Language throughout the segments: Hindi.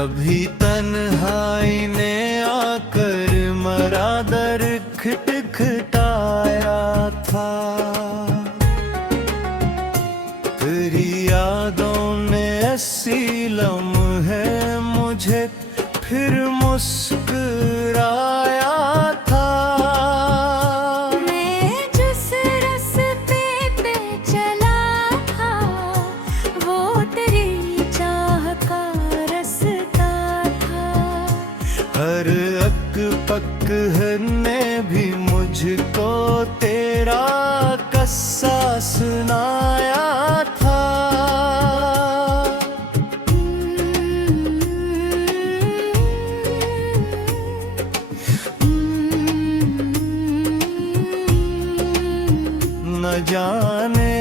कभी तन्हाई ने आकर मरा दर खटखटाया था। तेरी यादों ने ऐसी लम्हे मुझे फिर मुस्कुराया था। मैं जिस रास्ते पे चला था वो तेरी चाह का रास्ता था। हर अक पक ने भी मुझको तेरा किस्सा सुनाया था। न जाने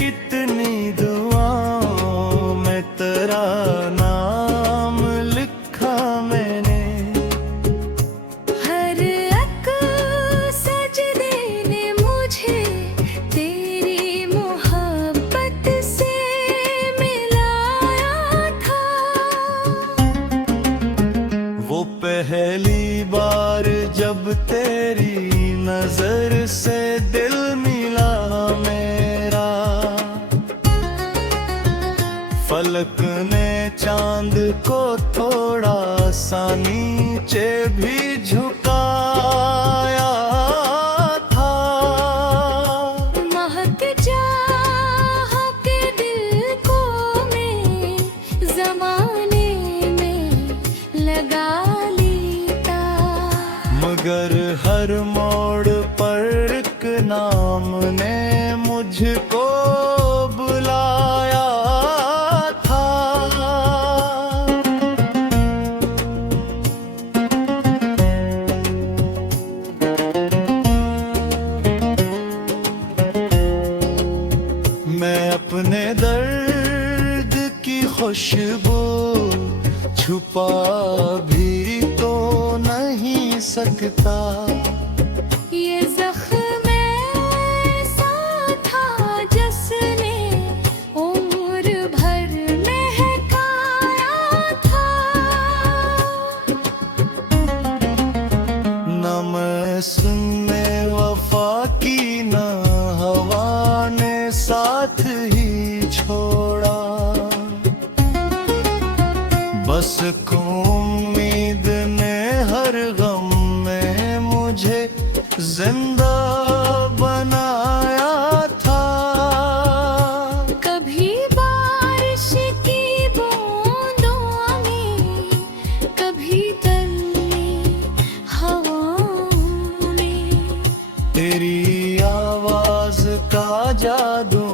कितनी दुआओं में तेरा नाम लिखा मैंने। हर एक सजदे ने मुझे तेरी मोहब्बत से मिलाया था। वो पहली बार जब तेरी नजर से दिल मिला मेरा, फलक ने चांद को थोड़ा सा नीचे भी झुकाया था। महक चाह के दिल को मैं जमाने में लगा लेता। मगर हर मोड़ पर एक नाम ने मुझको बुलाया था। मैं अपने दर्द की खुशबू छुपा भी तो नहीं सकता। ये जख्म ऐसा था जिसने उम्र भर महकाया था। न मैं सुनने वफा की न हवा ने साथ ही छोड़ा। बस उम्मीद ने हर गम में मुझे जिंदा बनाया था। कभी बारिश की बूंदों में, कभी तन्नी हवाओं में। तेरी आवाज का जादू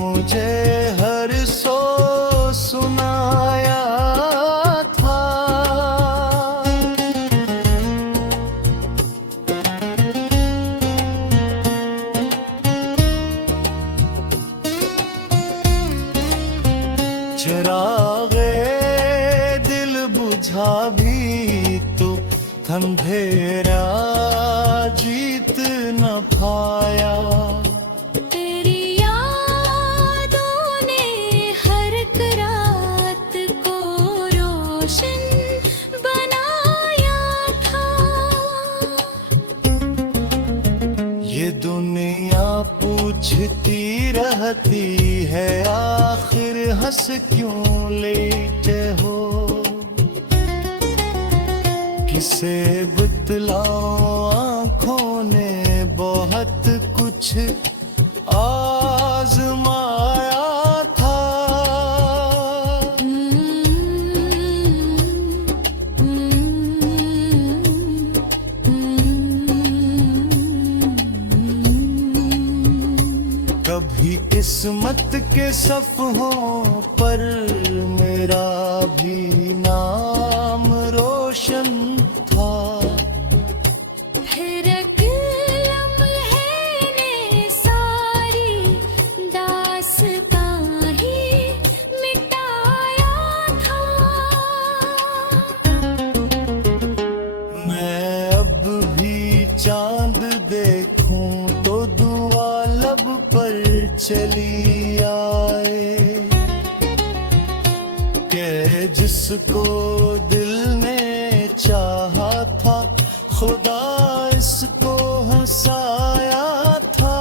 मुझे हर सो सुनाया था। चिरागे दिल बुझा भी तो अंधेरा जीत न पाया। तेरी यादों ने हर एक रात को रोशन बनाया था। ये दुनिया पूछती रहती है आखिर हंस क्यों लेते हो। किसे बतलाऊं आँखों ने बहुत कुछ आजमाया था। कभी किस्मत के सफ़हों पर मेरा भी नाम रोशन था। फिर एक लम्हे ने सारी दास्तां ही मिटाया था। मैं अब भी चांद देखूं तो दुआ लब पर चली आए। कि जिसको दिल ने चाहा था, खुदा इसको हंसाया था।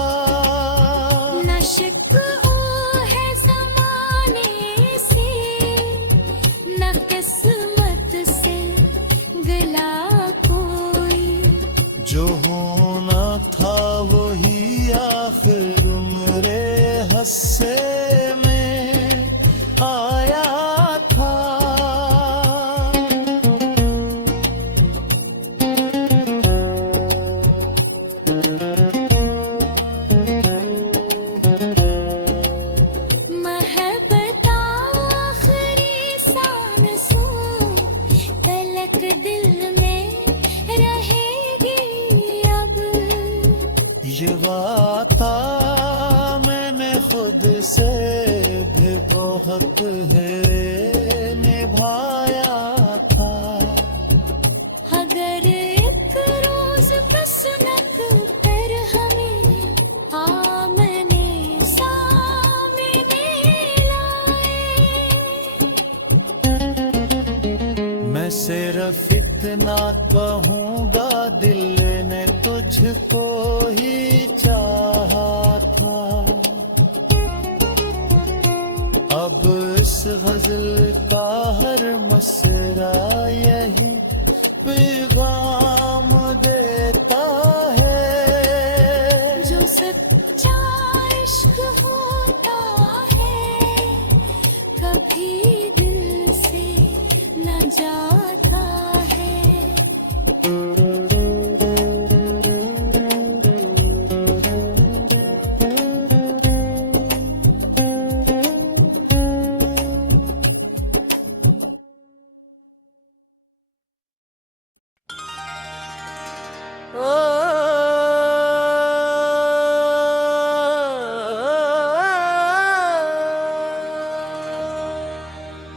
न शिकवा है ज़माने से, न किस्मत से गिला कोई। जो होना था वही आखिर उम्रे हस्से में आया था। महब्बत आखिरी सांसों तलक दिल में रहेगी अब। ये वादा मैंने खुद से भी बहुत है निभाया था। अगर एक रोज प्रसनक कर हमें आमने सामने लाए। मैं सिर्फ इतना कहूँगा, दिल ने तुझको ही चाहा था। अब इस गजल का हर मसरा यही पैगाम देता है। जो सच्चा इश्क होता है कभी दिल से न जाता है।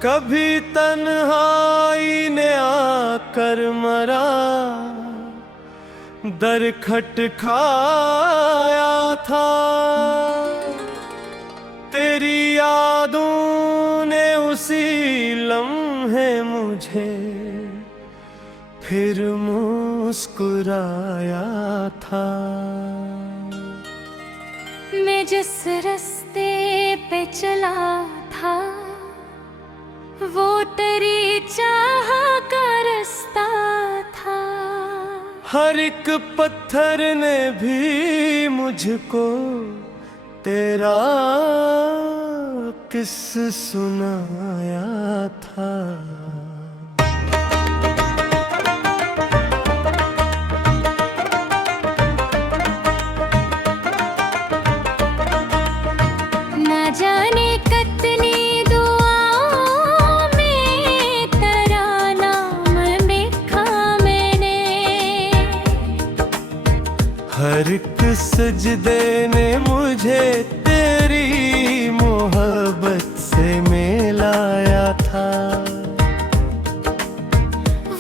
कभी तन्हाई ने आकर मरा, दर खटखाया था। तेरी यादों ने उसी लम्हे मुझे फिर मुस्कुराया था। मैं जिस रास्ते पे चला था वो तेरी चाह का रास्ता था। हर एक पत्थर ने भी मुझको तेरा किस सुनाया था। न जाने कितनी दुआओं में तेरा नाम लिखा मैंने। हर एक सजदे ने मुझे तेरी मोहब्बत से मिलाया था।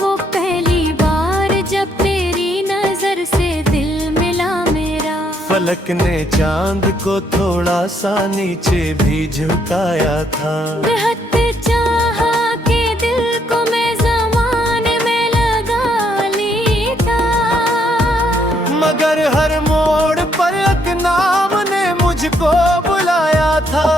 वो पहली बार जब तेरी नजर से दिल मिला मेरा। फलक ने चांद को थोड़ा सा नीचे भी झुकाया था। बेहद चाहा के दिल को मैं ज़माने में लगा लेता। मगर हर मोड़ पर एक नाम ने मुझको बुलाया था।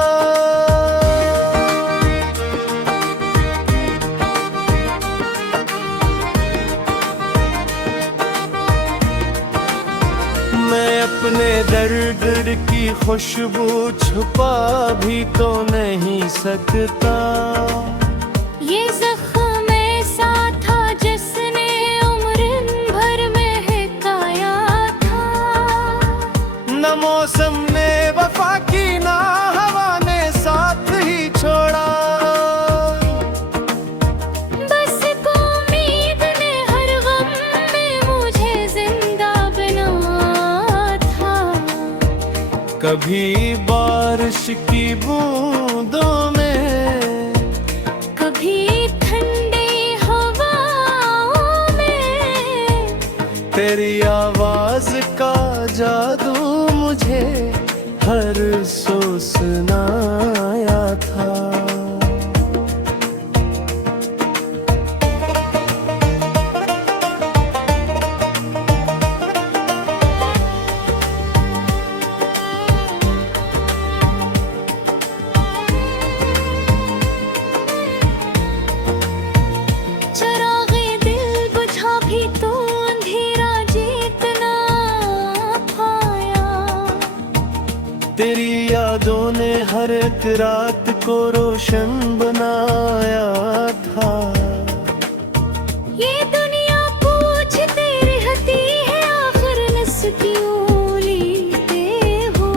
मैं अपने दर्द की खुशबू छुपा भी तो नहीं सकता। ये ज़ख्म ऐसा था जिसने उम्र भर महकाया था। न मौसम ने वफा की, ना हवा ने साथ ही छोड़ा। बस को उम्मीद ने हर गम में मुझे जिंदा बनाया था। कभी बारिश की बूंदों में, कभी ठंडी हवाओं में तेरी आवाज का जादू मुझे हर सो सुनाया था। तेरी यादों ने हर एक रात को रोशन बनाया था। ये दुनिया पूछती रहती है आखिर नस क्यों लेते हो।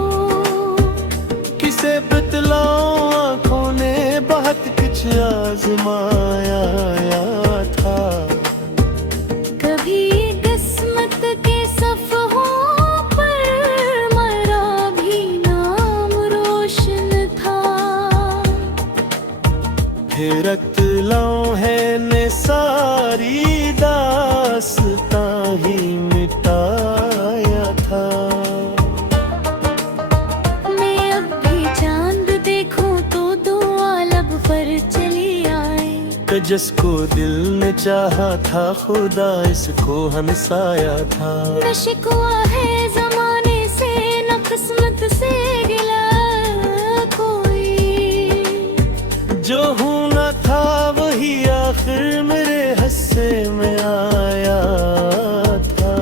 किसे बतलाऊं आँखों ने बहुत कुछ आजमाया था। कभी किस्मत के सफ़हों पर मरा भी नाम रोशन था। फिरत लम्हे ने सारी दास्तां ही मिटाया था। मैं अब भी चांद देखूं तो दुआ लब पर चली आए। कि जिसको दिल ने चाहा था खुदा इसको हंसाया था। न शिकवा है ज़माने से न किस्मत से गिला कोई। जो होना था वही आखिर मेरे हिस्से में आया था।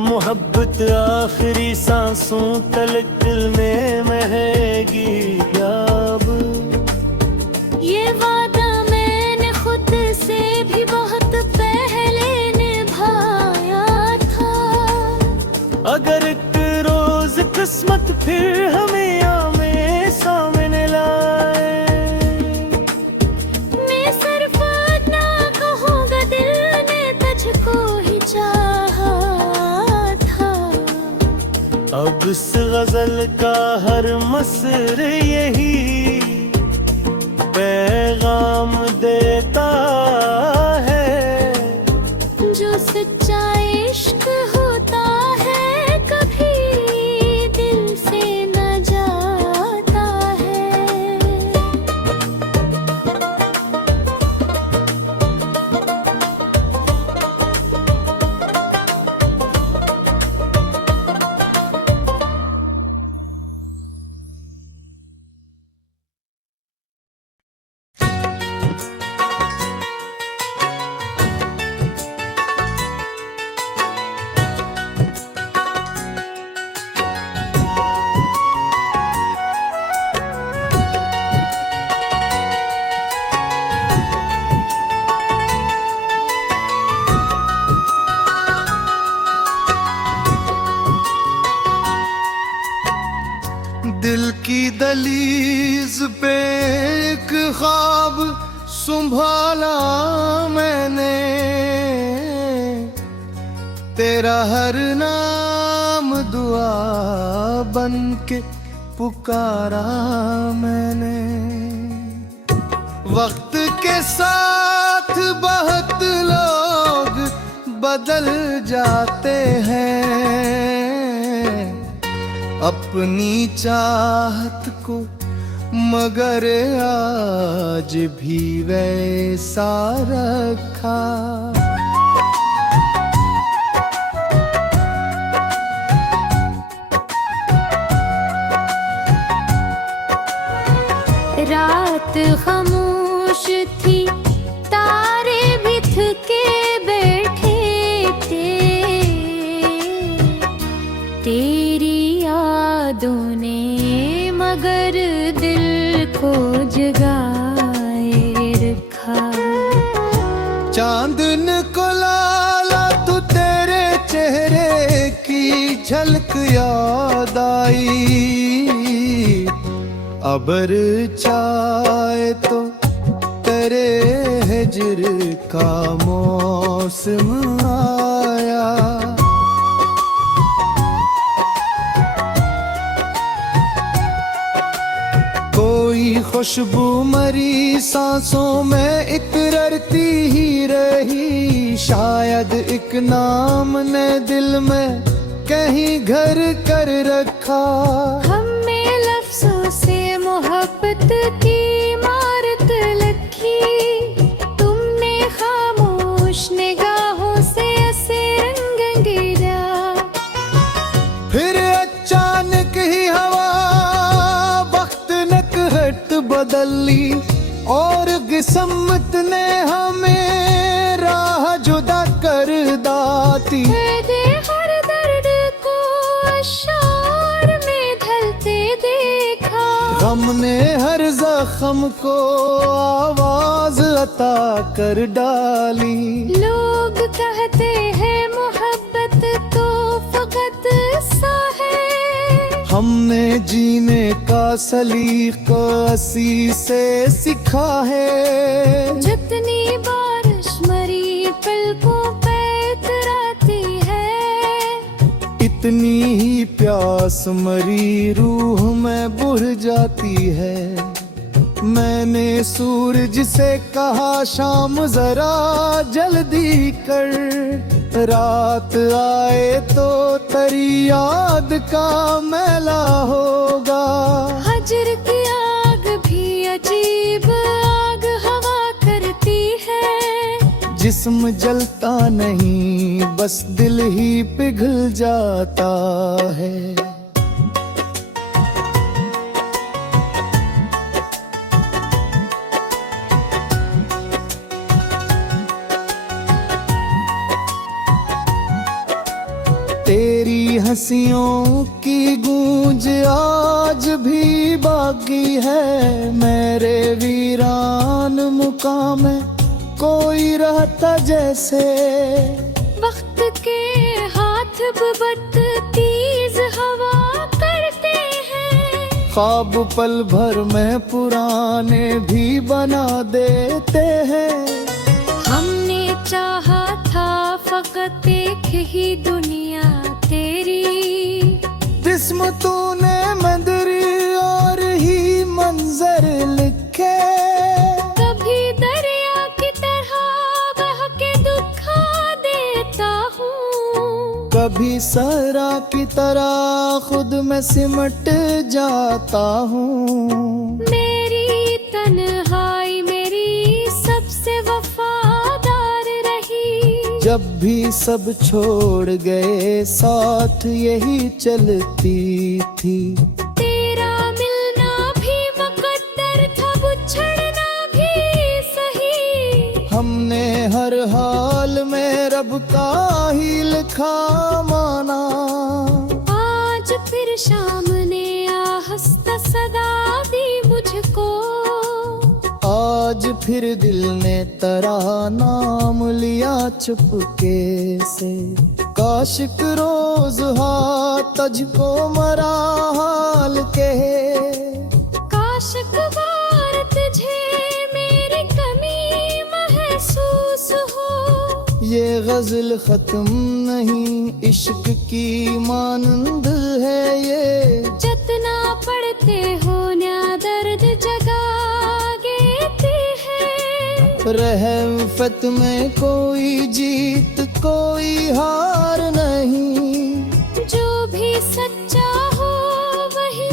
मोहब्बत आखिरी सांसों तलक दिल में महकेगी अब। ये वादा मैंने खुद से भी बहुत पहले निभाया था। अगर एक रोज किस्मत फिर हमें आमने सामने लाए, मैं सिर्फ इतना कहूँगा दिल ने तुझको ही चाहा था। अब इस गजल का हर मसर यही पैगाम देता है। जो सच्चा इश्क होता है कभी दिल से न जाता है। दिल की दलीज पे एक ख्वाब संभाला मैंने। तेरा हर नाम दुआ बन के पुकारा मैंने। वक्त के साथ बहुत लोग बदल जाते हैं। अपनी चाहत को मगर आज भी वैसा रखा। रात खामोश थी तारे भी थके बैठे थे। तेरी यादों ने मगर दिल को जगाए रखा। चांदन को लाला तू तेरे चेहरे की झलक याद आई। अबर चाहे तो तेरे हिजर का मौसम आया। कोई खुशबू मरी सांसों में इतरती ही रही। शायद एक नाम ने दिल में कहीं घर कर रखा। हमने लफ्जों से मोहब्बत की इमारत लखी। तुमने खामोश निगाहों से ऐसे रंग गिरा। फिर अचानक ही हवा वक्त ने कहत बदल ली। और किस्मत ने हमें राह जुदा कर दाती। दे हर दर्द को अशार में हमने हर जख्म को आवाज अता कर डाली। लोग कहते हैं मोहब्बत तो फकत सा है, हमने जीने का सलीका असी से सीखा है। जितनी बारिश मरी पलकों पे इतराती है, इतनी ही प्यास मरी रूह में बुझ जाती है। मैंने सूरज से कहा शाम जरा जल्दी कर, रात आए तो तेरी याद का मेला होगा। हजर की आग भी अजीब आग हवा करती है, जिस्म जलता नहीं बस दिल ही पिघल जाता है। तेरी हंसियों की गूंज आज भी बाकी है। मेरे वीरान मुकाम में कोई रहता जैसे, वक्त के हाथ बदतीज हवा करते हैं। ख्वाब पल भर में पुराने भी बना देते हैं। हमने चाहा था फकत एक ही दुनिया तेरी, जिस्म तूने मंदिर और ही मंजर लिखे। कभी दरिया की तरह बह के दुखा देता हूँ, कभी सहरा की तरह खुद में सिमट जाता हूँ। मेरी तन्हाई मेरी सबसे वफादार रही। जब भी सब छोड़ गए साथ यही चलती थी। तेरा मिलना भी मुकद्दर था, बिछड़ना भी सही। हमने हर हाल में रब का ही लिखा माना। आज फिर शाम ने आहस्ता सदा दी मुझको, आज फिर दिल ने तेरा नाम लिया चुपके से। काशिक रोज हाथ तुझको मरा हाल कहे। काशिक बार तुझे मेरी कमी महसूस हो। ये गजल खत्म नहीं इश्क की मानंद है ये। जितना पढ़ते हो न्या दर्द जगा देती है। रहमत में कोई जीत कोई हार नहीं। जो भी सच्चा हो वही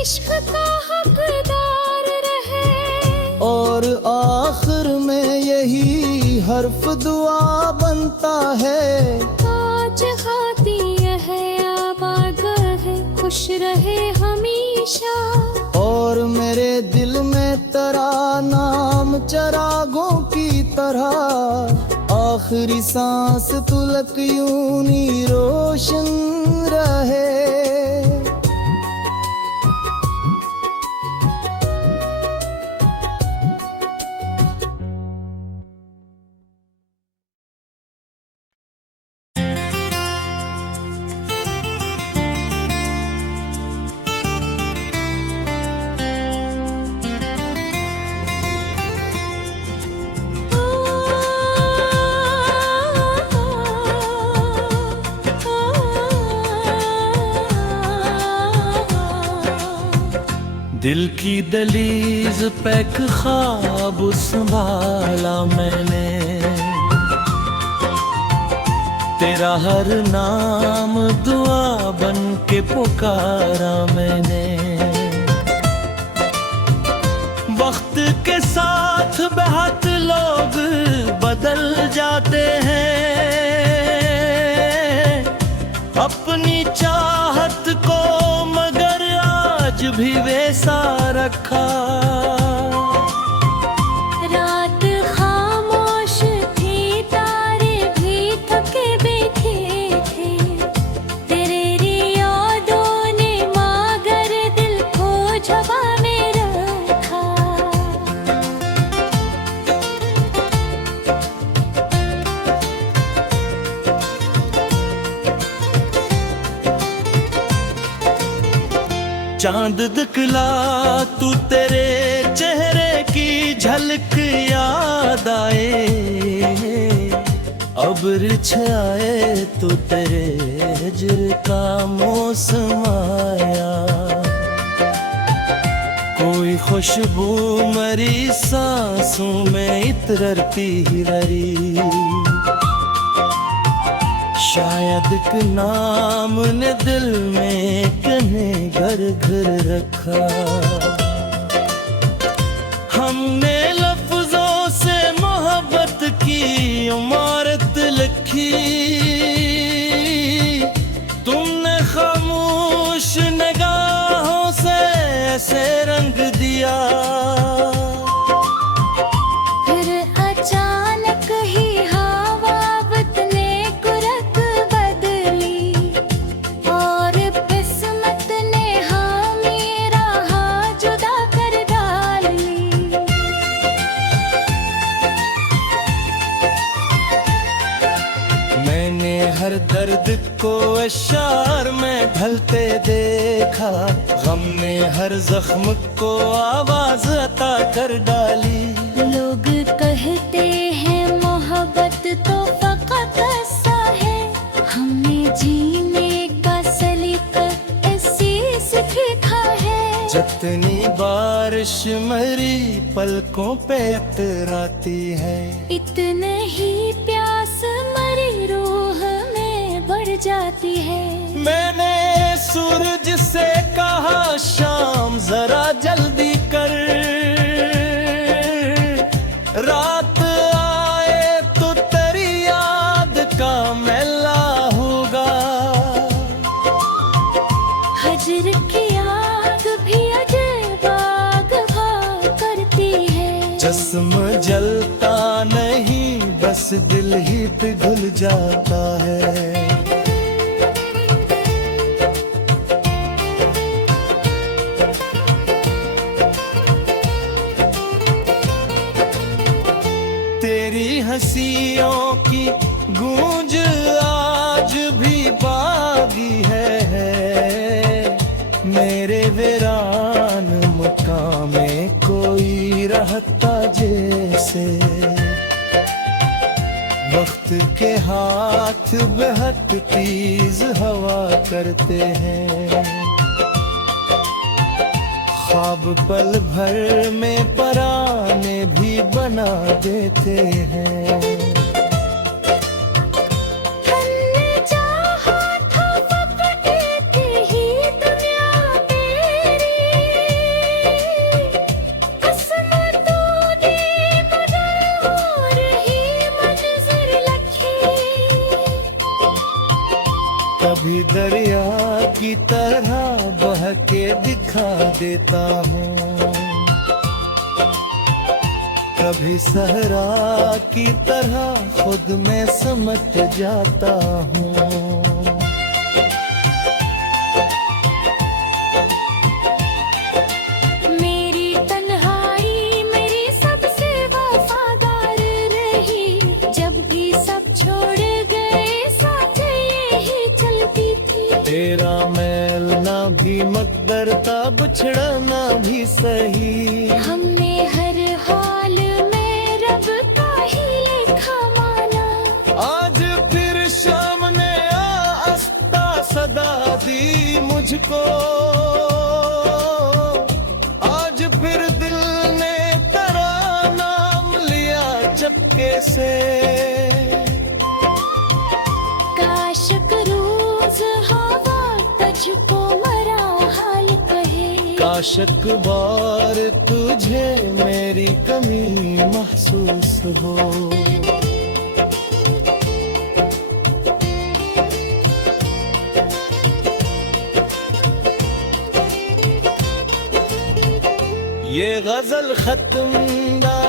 इश्क का हकदार रहे। और आखिर में यही हर्फ दुआ बनता है। आज खाती है आबाद है, खुश रहे हमेशा। और मेरे दिल में तेरा नाम चरागों की तरह। आखिरी सांस तुलक यूं ही रोशन रहे। दिल की दलीज पे एक ख्वाब संभाला मैंने। तेरा हर नाम दुआ बन के पुकारा मैंने। वक्त के साथ बहुत लोग बदल जाते हैं। अपनी चाहत को मगर आज भी वैसा रखा। रात खामोश थी, तारे भी थके बैठे थे। तेरे यादों ने मागर दिल को झपा मेरे। चांद दिखला तू, तेरे चेहरे की झलक याद आए। अब छाए तो तेरे हिज्र का मौसम आया। कोई खुशबू मरी सांसों में इतरती ही रही। शायद के नाम ने दिल में कहीं घर घर रखा। हमने लफ्जों से मोहब्बत की इमारत लिखी। तुमने खामोश निगाहों से ऐसे रंग दिया। फिर अचानक ही हवा बदले कुरक बदली और किस्मत ने मेरा हाथ जुदा कर डाली। मैंने हर दर्द को अशार में ढलते देखा। गम ने हर जख्म को आवाज अता कर डाली। लोग कहते हैं मोहब्बत तो फकत ऐसा है। हमने जीने का सलीका ऐसी सीखा है। जितनी बारिश मरी पलकों पे अतराती है, इतने ही प्यास मरी रूह में बढ़ जाती है। मैंने सूरज से कहा शाम जरा जल्दी कर। रात आए तो तेरी याद का मेला होगा। हजर की याद भी अजब गवा करती है। जिस्म जलता नहीं बस दिल ही पिघल जाता है। तेरी हंसियों की गूंज आज भी बागी है। मेरे वीरान मकाम में कोई रहता जैसे। वक्त के हाथ बेहद तेज हवा करते हैं। ख्वाब पल भर में पराने भी बना देते हैं। हमने चाहा था फकत एक ही दुनिया तेरी। किस्मतों ने मगर और ही मंज़िल लिखी। कभी दरिया की तरह बह के दिखा देता हूँ। कभी सहरा की तरह खुद में समट जाता हूँ। मेरी तन्हाई मेरी सबसे वफादार रही। जब भी सब छोड़ गए साथ यही चलती थी। तेरा मेलना भी मकदर था, बिछड़ना भी सही। हमने हर हाल में रब का ही लेखा माना। आज फिर शाम ने आस्था सदा दी मुझको। आज फिर दिल ने तेरा नाम लिया चपके से। काशक रोज हवा तुझको मरा हाल कहे। काशक बार तुझे मेरी कमी महसूस हो। ये गजल खत्म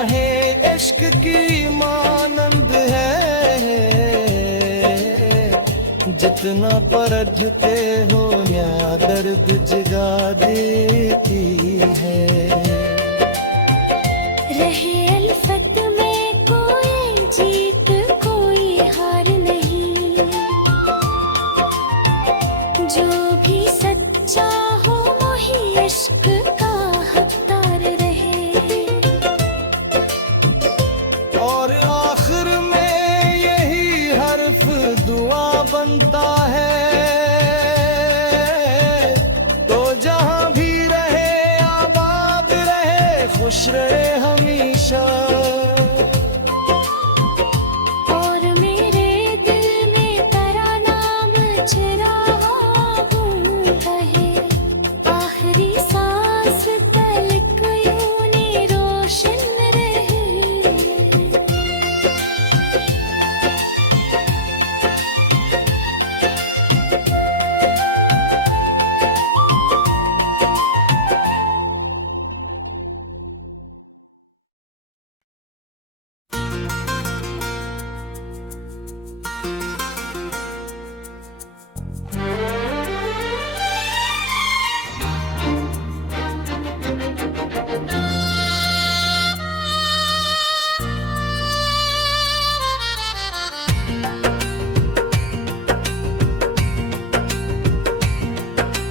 है इश्क की मानंद है। जितना परखते हो या दर्द जगा देती है। रहे अल्फत में कोई जीत कोई हार नहीं। जो भी सच्चा हो वही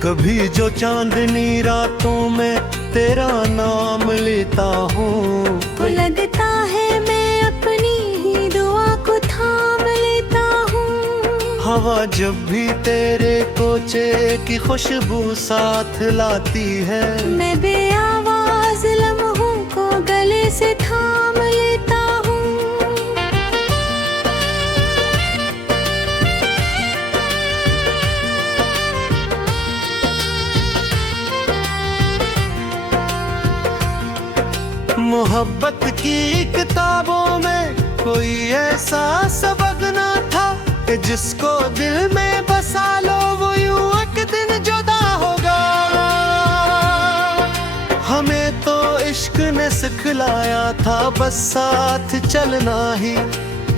कभी जो चांदनी रातों में तेरा नाम लेता हूँ, तो लगता है मैं अपनी ही दुआ को थाम लेता हूँ। हवा जब भी तेरे कोचे की खुशबू साथ लाती है, मैं बेआवाज लम्हों को गले से थाम लेता हूँ। मोहब्बत की किताबों में कोई ऐसा सबक ना था कि जिसको दिल में बसा लो वो यूं एक दिन जुदा होगा। हमें तो इश्क ने सिखलाया था बस साथ चलना ही,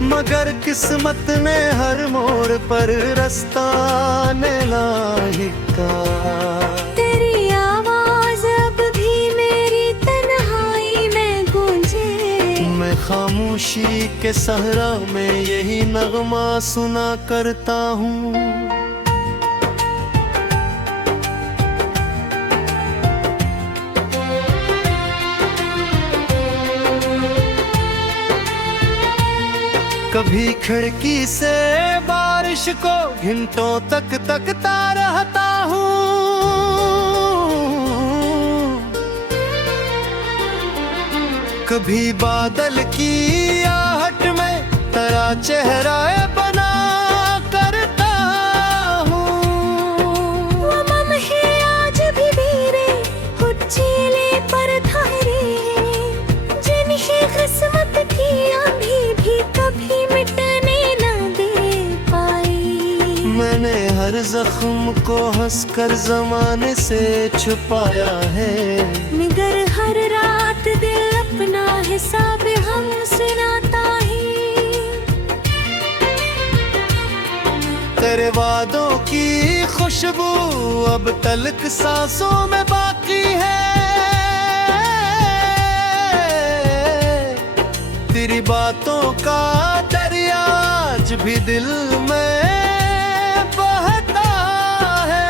मगर किस्मत ने हर मोड़ पर रास्ता ने लाई का। तेरी आवाज अब भी मेरी तन्हाई में गूंजे, मैं खामोशी के सहरा में यही नगमा सुना करता हूँ। कभी खिड़की से बारिश को घंटों तक तकता रहता हूँ, कभी बादल की आहट में तेरा चेहरा बना करता हूँ। वो लम्हे आज भी मेरे हुज्जीले पर ठहरे हैं, जिन्हें किस्मत की आंधी भी कभी मिटने न दे पाई। मैंने हर जख्म को हंसकर जमाने से छुपाया है, मगर हर रात दिल अपना हिसाब हम सुनाता है। तेरे वादों की खुशबू अब तलक सांसों में बाकी है, तेरी बातों का दरिया आज भी दिल में बहता है।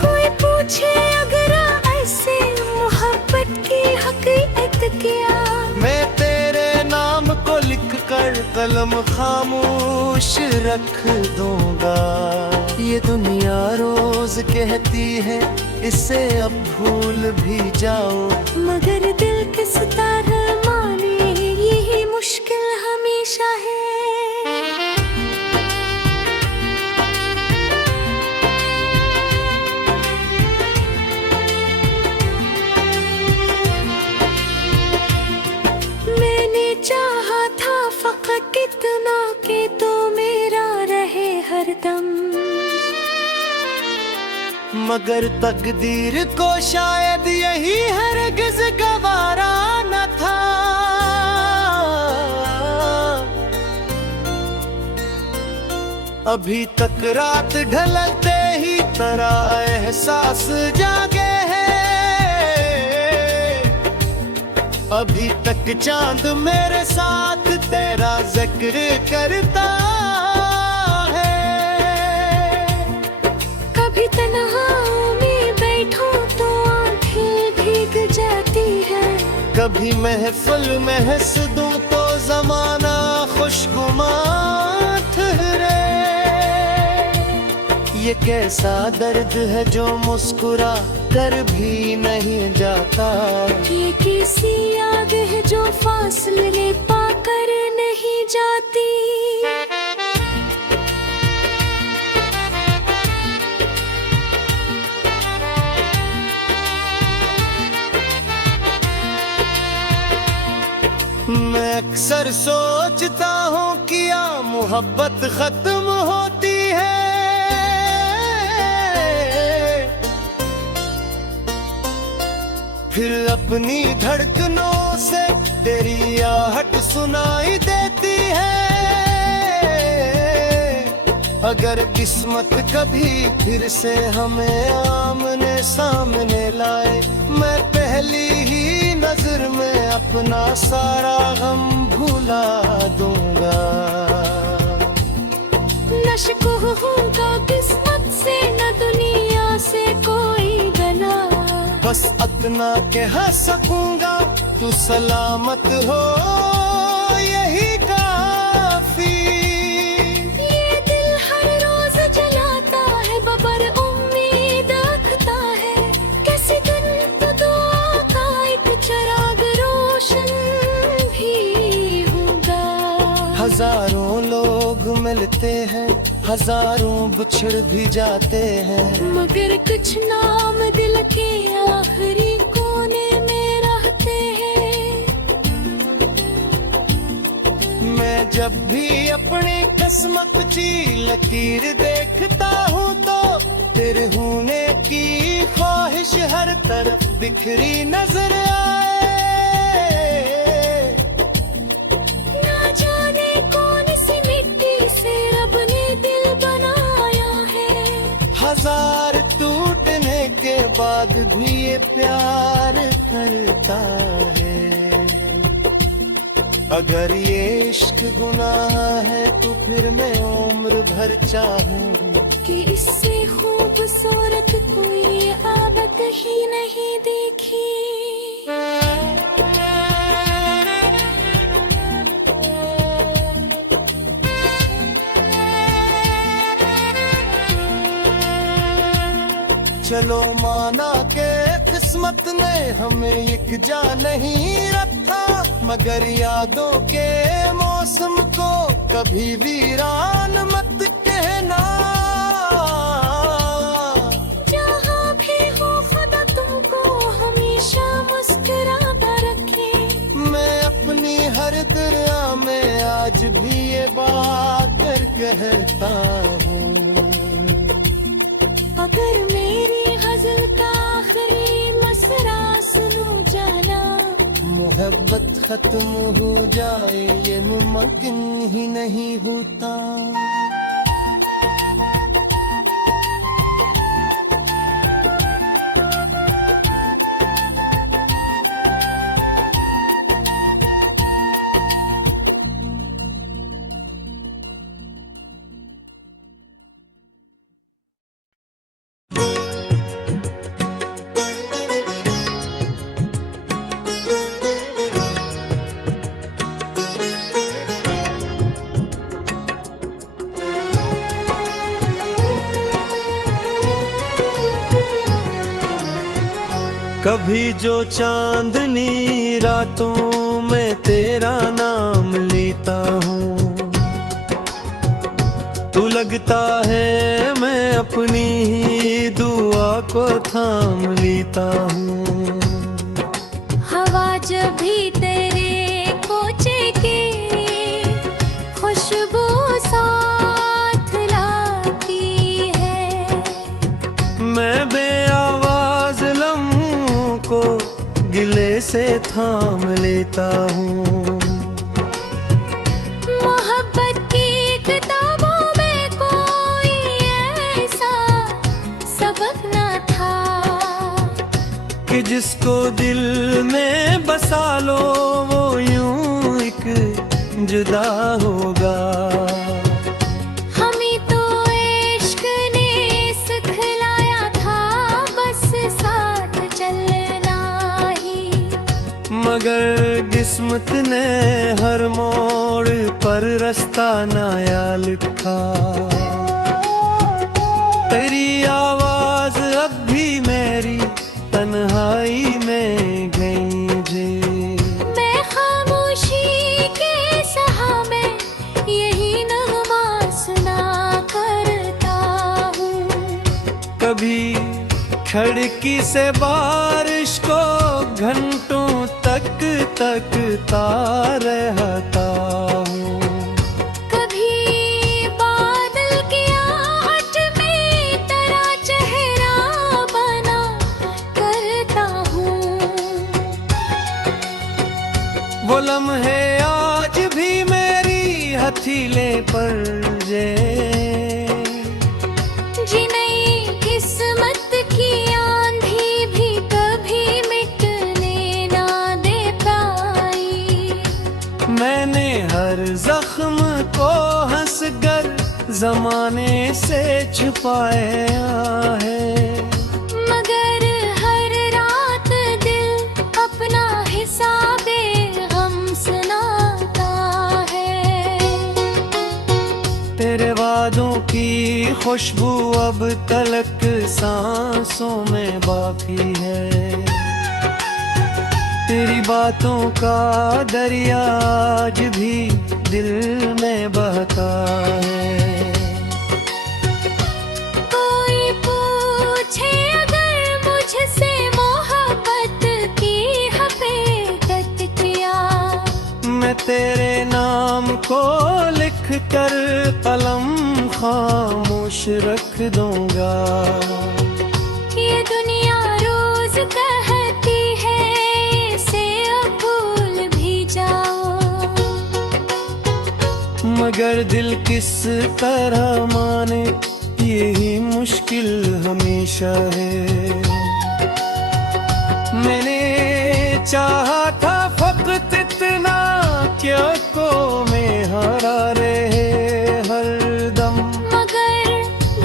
कोई पूछे अगर ऐसे मोहब्बत की हकीकत क्या, मैं तेरे नाम को लिख कर कलम खामोश रख दूंगा। ये दुनिया रोज कहती है इसे अब भूल भी जाओ, मगर दिल किस तरह माने यही मुश्किल हमेशा है। मैंने चाहा था फकत कितना कि तो मेरा रहे हरदम, मगर तकदीर को शायद यही हरगिज़ गवारा न था। अभी तक रात ढलते ही तेरा एहसास जागे है, अभी तक चांद मेरे साथ तेरा जिक्र करता है। कभी तन्हाई में बैठो तो आंखें भीग जाती है, कभी महफिल में हंस दूं तो जमाना खुशगुमान ठहरे। ये कैसा दर्द है जो मुस्कुरा कर भी नहीं जाता, ये किसी याद है जो फासले पाकर नहीं जाती। मैं अक्सर सोचता हूँ कि या मोहब्बत खत्म होती है, फिर अपनी धड़कनों से तेरी आहट सुनाई देती है। अगर किस्मत कभी फिर से हमें आमने सामने लाए, मैं पहली ही नजर में अपना सारा गम भुला दूंगा। न शिकवा होगा किस्मत से न दुनिया इतना कह सकूंगा तू सलामत हो यही काफी। ये दिल हर रोज जलाता है, बबर उम्मीद रखता है, कैसे दिन तो दुआ का एक चिराग रोशन भी होगा। हजारों लोग मिलते हैं, हजारों बिछड़ भी जाते हैं, मगर कुछ नाम दिल के आखिरी कोने में रहते हैं। मैं जब भी अपनी किस्मत की लकीर देखता हूँ तो तेरे होने की ख्वाहिश हर तरफ बिखरी नजर आए। ना जाने कौन सी मिट्टी से रब ने दिल बनाया है, हजार टूटने के बाद भी ये प्यार करता है। अगर ये इश्क गुनाह है तो फिर मैं उम्र भर चाहूं कि इससे खूबसूरत कोई आदत ही नहीं देखी। चलो माना के किस्मत ने हमें एक जा नहीं रखा, मगर यादों के मौसम को कभी वीरान मत कहना। जहाँ भी हो खुदा तुमको हमेशा मुस्कुराता रखे। मैं अपनी हर दरिया में आज भी ये बात कहता हूँ, अगर मेरी गजल का आखिरी मसरा सुनो जाना, मोहब्बत खत्म हो जाए ये मुमकिन ही नहीं होता। कभी जो चांदनी रातों में तेरा नाम लेता हूँ, तू लगता है मैं अपनी ही दुआ को थाम लेता हूँ। हवा जब भी तेरे कोचे के खुशबू साथ लाती है, मैं बेआवाज लम्हों को गिले से थाम लेता हूँ। मोहब्बत की किताबों में कोई ऐसा सबक न था कि जिसको दिल में बसा लो वो यूं एक जुदा होगा। हमें तो इश्क ने सिखलाया था बस साथ चलना ही, मगर किस्मत ने हर मोड़ पर रास्ता नया लिखा। तेरी आवाज अब भी मेरी तन्हाई में गूंजे। मैं खामोशी के सहाबे यही नगमा सुना करता हूँ। कभी खिड़की से बारिश को घंटों तक तकता रहता हूँ। कभी बादल की आहट में तेरा चेहरा बना करता हूँ। वो लम्हे आज भी मेरी हथेली पर जे जी नई किस्मत की आंधी भी कभी मिटने ना दे पाई। मैंने हर जख्म को हंसकर जमाने से छुपाया है, मगर हर रात खुशबू अब तलक सांसों में बाकी है। तेरी बातों का दरिया आज भी दिल में बहता है। कोई पूछे अगर मुझसे मोहब्बत की हकीकत क्या, मैं तेरे नाम को लिख कर कलम खामोश रख दूंगा। ये दुनिया रोज कहती है इसे अब भूल भी जाओ, मगर दिल किस तरह माने यही मुश्किल हमेशा है। मैंने चाहा था फकत इतना क्या को में हरा रहे हरदम, मगर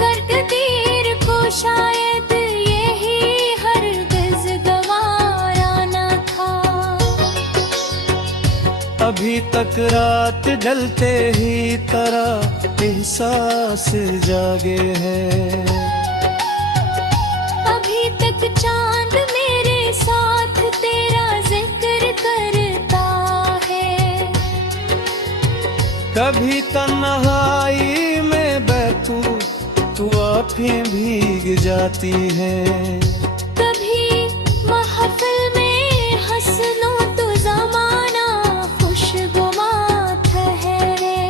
गर्द तीर को शायद यही हरगिज़ गवारा न था। अभी तक रात ढलते ही तरह एहसास जागे हैं। अभी तक चांद मेरे साथ तेरा जिक्र करता है। कभी तन्हाई में बैठूं तू आँखें भीग जाती है। कभी महफिल में हंसनों तो ज़माना खुशगवार ठहरे।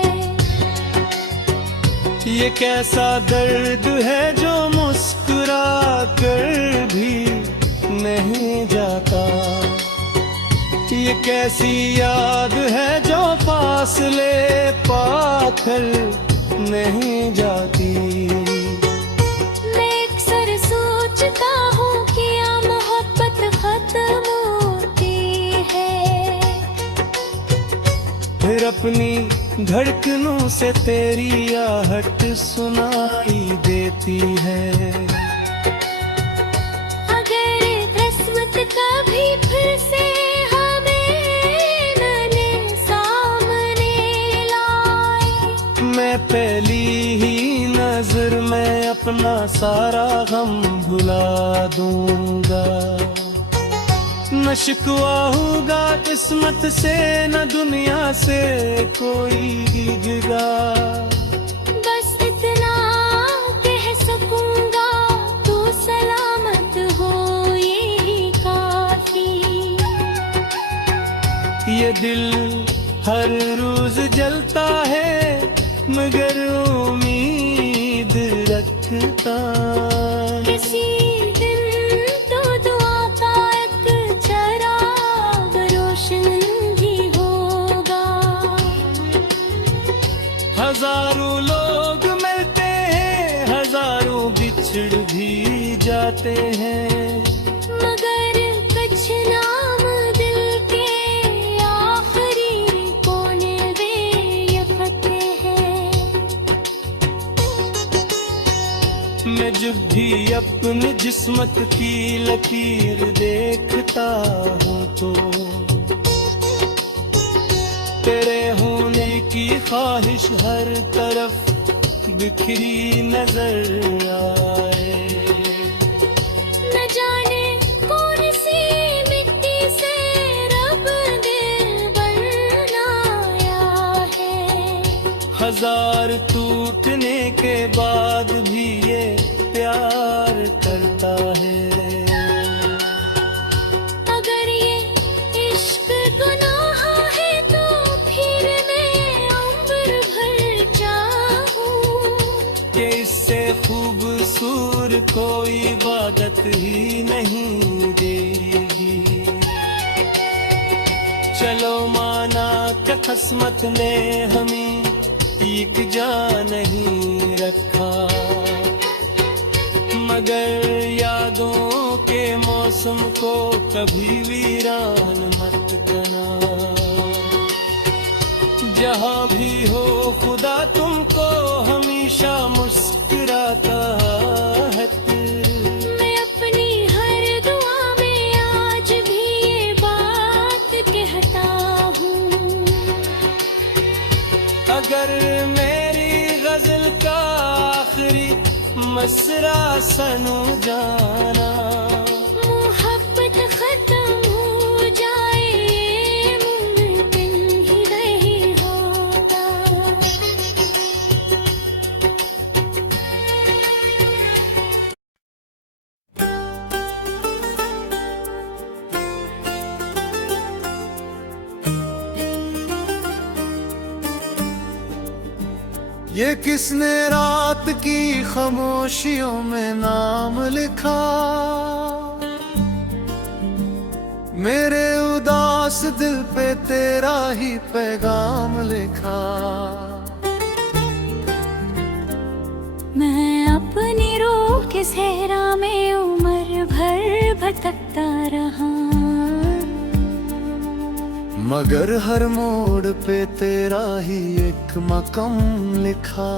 ये कैसा दर्द है जो मुस्कुरा कर भी नहीं जाता। ये कैसी याद है जो फासले पाकर नहीं जाती। मैं अक्सर सोचता हूँ क्या मोहब्बत खत्म होती है, फिर अपनी धड़कनों से तेरी आहट सुनाई देती है। अगर किस्मत कभी फिर से मैं पहली ही नजर में अपना सारा गम भुला दूंगा। न शिकवा होगा किस्मत से न दुनिया से कोई जुदा। बस इतना कह सकूंगा तू सलामत हो यही काफी। ये दिल हर रोज जलता है मगर उम्मीद रखता। किसी दिन तो दुआ का एक चिराग रोशन भी होगा। हजारों लोग मिलते हैं हजारों बिछड़ भी जाते हैं, मगर कुछ नाम दिल के आखिरी कोने में ये फते हैं। मैं जब भी अपनी जिस्मत की लकीर देखता हूँ तो तेरे होने की ख्वाहिश हर तरफ बिखरी नजर आए। न जाने कौन सी मिट्टी से रब दिल बनाया है। हजार टूटने के बाद भी ये प्यार करता है। अगर ये इश्क गुनाह है तो फिर मैं उम्र भर चाहूं कि इससे खूबसूरत कोई इबादत ही नहीं देगी। चलो माना कि किस्मत ने हमें एक जा नहीं रखा, मगर यादों के मौसम को कभी वीरान मत करना। जहाँ भी हो खुदा तुमको हमेशा मुस्कुराता है। मैं अपनी हर दुआ में आज भी ये बात कहता हूँ। अगर मेरी गजल का आखिरी दूसरा सनू जाना। मोहब्बत खत्म हो जाए ये मुमकिन ही नहीं होता। ये किसने रात की खामोशियों में नाम लिखा, मेरे उदास दिल पे तेरा ही पैगाम लिखा। मैं अपनी रूह के सहरा में उम्र भर भटकता रहा, मगर हर मोड़ पे तेरा ही एक मकम लिखा।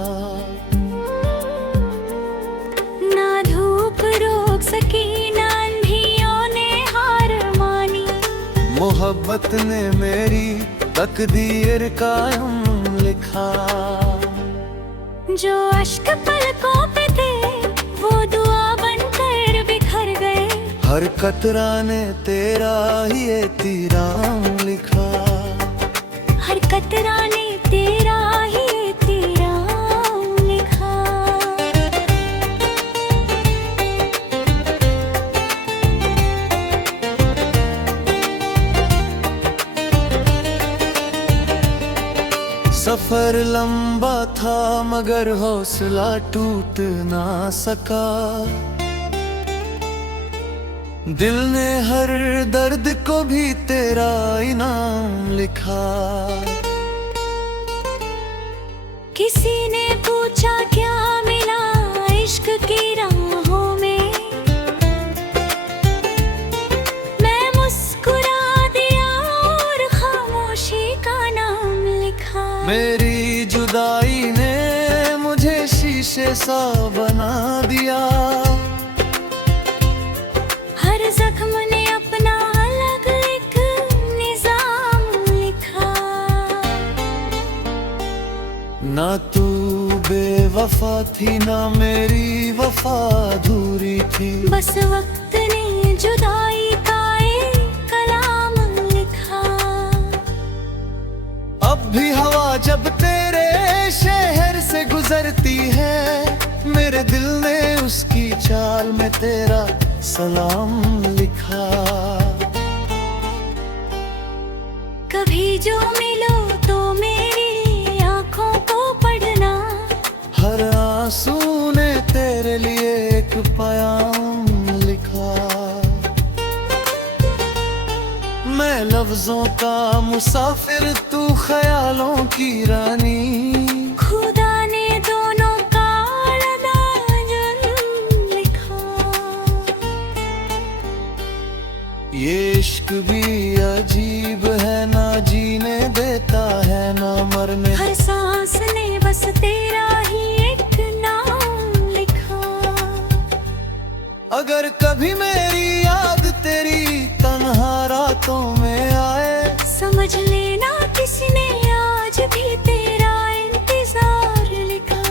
ना धूप रोक सकी ना अंधियों ने हार मानी, मोहब्बत ने मेरी तकदीर कायम लिखा। जो अश्क पलकों पे थे वो दुआ बनकर बिखर गए, हर कतरा ने तेरा ही एहतिराम लिखा। हर कतरा ने तेरा ही एहतिराम लिखा। सफर लंबा था मगर हौसला टूट ना सका, दिल ने हर दर्द को भी तेरा इनाम लिखा। किसी ने पूछा क्या मिला इश्क की राहों में, मैं मुस्कुरा दिया और खामोशी का नाम लिखा। मेरी जुदाई ने मुझे शीशे सा बना दिया, हर जख्म ने अपना अलग एक निजाम लिखा। ना तू बेवफा थी ना मेरी वफा अधूरी थी, बस वक्त ने जुदाई का एक कलाम लिखा। अब भी हवा जब तेरे शहर से गुजरती है, मेरे दिल ने उसकी चाल में तेरा सलाम लिखा। कभी जो मिलो तो मेरी आंखों को पढ़ना, हर आंसू ने तेरे लिए एक प्याम लिखा। मैं लफ्जों का मुसाफिर तू ख्यालों की रानी, खुदा ने दोनों का अलग लिखा। ये इश्क भी अजीब है, ना जीने देता है ना मरने। हर सांस ने बस तेरा ही एक नाम लिखा। अगर कभी मेरी याद तेरी तन्हा रातों में आए, समझ लेना किसी ने आज भी तेरा इंतजार लिखा।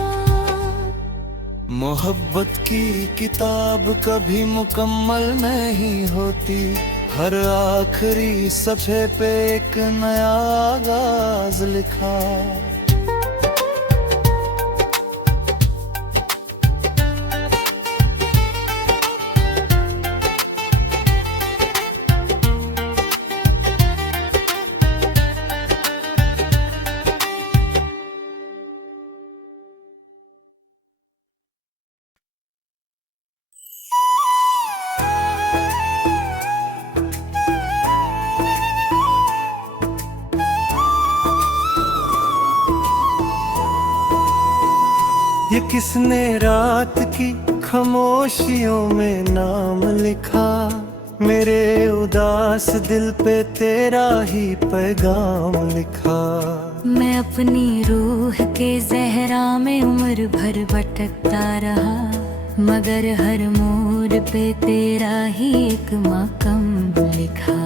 मोहब्बत की किताब कभी मुकम्मल नहीं होती, हर आखिरी सफ़े पे एक नया आगाज लिखा। ये किसने रात की खामोशियों में नाम लिखा, मेरे उदास दिल पे तेरा ही पैगाम लिखा। मैं अपनी रूह के जहरा में उम्र भर भटकता रहा, मगर हर मोड़ पे तेरा ही एक मकम लिखा।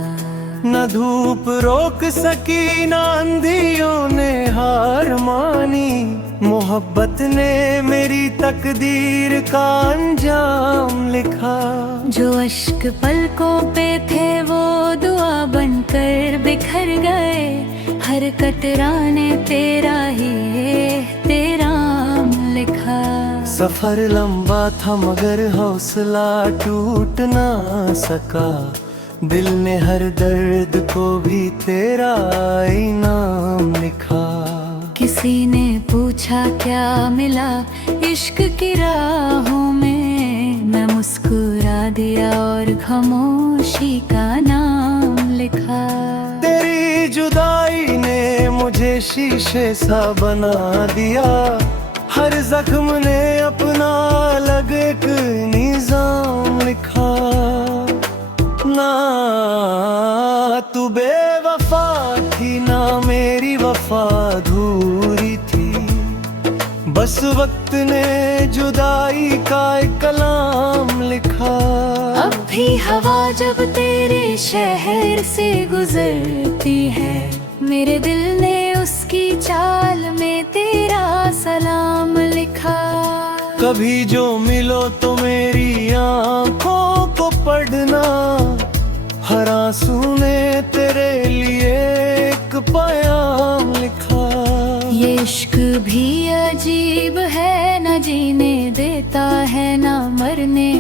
न धूप रोक सकी, न आंधियों ने हार मानी। मोहब्बत ने मेरी तकदीर का अंजाम लिखा। जो अश्क पलकों पे थे वो दुआ बनकर बिखर गए। हर कतरा ने तेरा ही एहतराम लिखा। सफर लंबा था मगर हौसला टूट ना सका। दिल ने हर दर्द को भी तेरा इनाम लिखा। किसी ने पूछा क्या मिला इश्क की राहों में। मैं मुस्कुरा दिया और खामोशी का नाम लिखा। तेरी जुदाई ने मुझे शीशे सा बना दिया। हर जख्म ने अपना अलग एक निजाम लिखा। ना तू बेवफा थी, ना मेरी वफा अधूरी थी। बस वक्त ने जुदाई का एक कलाम लिखा। अब भी हवा जब तेरे शहर से गुजरती है, मेरे दिल ने उसकी चाल में तेरा सलाम लिखा। कभी जो मिलो तो मेरी आंखों को पढ़ना। हर आंसू ने तेरे लिए एक पैगाम लिखा। ये इश्क भी अजीब है, न जीने देता है न मरने।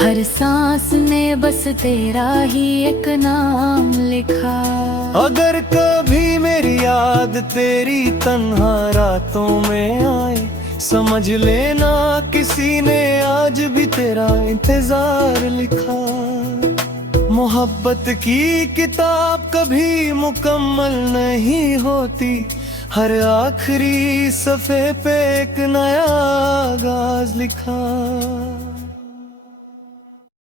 हर सांस ने बस तेरा ही एक नाम लिखा। अगर कभी मेरी याद तेरी तन्हा रातों में आए, समझ लेना किसी ने आज भी तेरा इंतजार लिखा। मोहब्बत की किताब कभी मुकम्मल नहीं होती। हर आखिरी सफ़े पे एक नया आगाज लिखा।